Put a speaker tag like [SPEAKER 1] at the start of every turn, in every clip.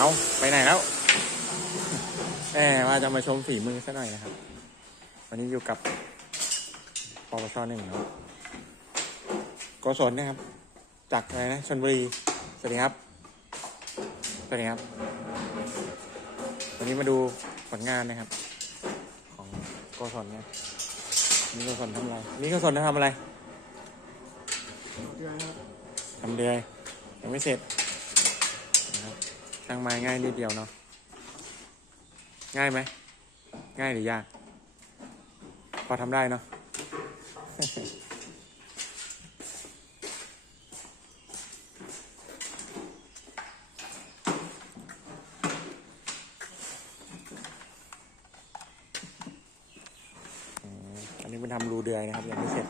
[SPEAKER 1] เอาไปไหนแล้วแหมว่าจะมาชมฝีมือซะหน่อยนะครับ วันนี้อยู่กับปปชหนึ่งเนาะโกศลนะครับ จากอะไรนะชนบุรีสวัสดีครับสวัสดีครับ วันนี้มาดูผลงานนะครับ ของโกศลนะนี่โกศลทำอะไรนี่โกศลจะทำอะไรทำเดือยยังไม่เสร็จนะครับ ช่างไม้ง่ายนิดเดียวเนาะง่ายไหม ง่ายหรือยาก พอทำได้เนาะอันนี้เป็นทำรูเดือยนะครับยังไม่เสร็จ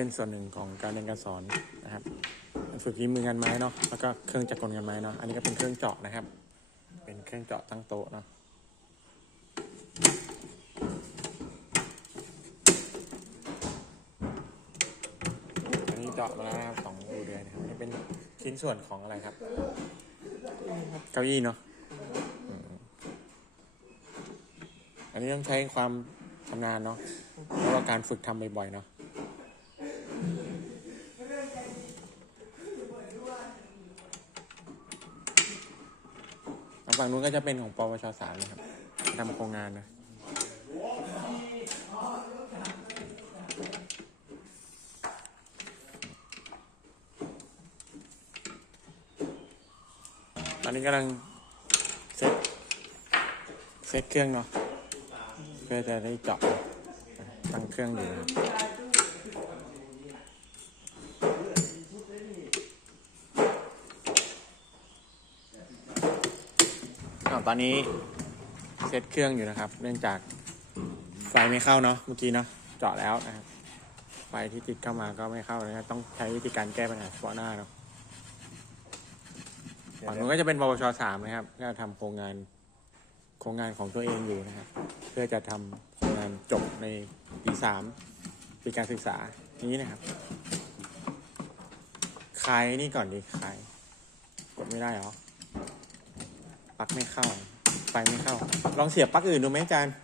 [SPEAKER 1] เป็นส่วนหนึ่งของการเรียนการสอนนะครับฝึกฝีมืองานไม้เนาะแล้วก็เครื่องจักรกลงานไม้เนาะอันนี้ก็เป็นเครื่องเจาะนะครับ เป็นเครื่องเจาะตั้งโต๊ะเนาะอันนี้เจาะมาแล้วนะครับสองรูเดือยนะครับนี่เป็นชิ้นส่วนของอะไรครับ เก้าอี้เนาะอันนี้ต้องใช้ความชำนาญเนาะแล้วก็การฝึกทำบ่อยๆเนาะ ฝั่งนู้นก็จะเป็นของปวชสามนะครับทำโครงงานนะตอนนี้กำลังเซตเซตเครื่องเนาะเพื่อจะได้เจาะตั้งเครื่องอยู่นะครับอ้าว ตอนนี้เซตเครื่องอยู่นะครับ เนื่องจากไฟไม่เข้าเนาะเมื่อกี้เนาะเจาะแล้วนะครับไฟที่ติดเข้ามาก็ไม่เข้านะครับต้องใช้วิธีการแก้ปัญหาเฉพาะหน้าเนาะฝั่งนู้นก็จะเป็นปวชสามนะครับ ก็ทำโครงงานโครงงานของตัวเองอยู่นะครับ เพื่อจะทำโครงงานจบในปีสามปีการศึกษานี้นะครับคลายนี่ก่อนดีคลายกดไม่ได้เหรอ ปลั๊กไม่เข้า ไฟไม่เข้า ลองเสียบปลั๊กอื่นดูไหมอาจารย์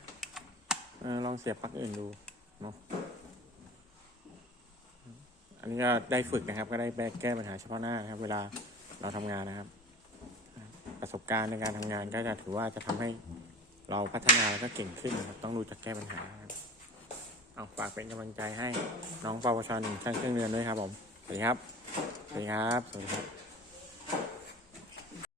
[SPEAKER 1] ลองเสียบปลั๊กอื่นดูเนาะอันนี้ก็ได้ฝึกนะครับ ก็ได้แก้ปัญหาเฉพาะหน้านะครับ เวลาเราทำงานนะครับ ประสบการณ์ในการทำงานก็จะถือว่าจะทำให้เราพัฒนาแล้วก็เก่งขึ้นนะครับ ต้องรู้จักแก้ปัญหาครับเอาฝากเป็นกำลังใจให้น้องปวชหนึ่งช่างเครื่องเรือนด้วยครับผม สวัสดีครับ สวัสดีครับ สวัสดีครับ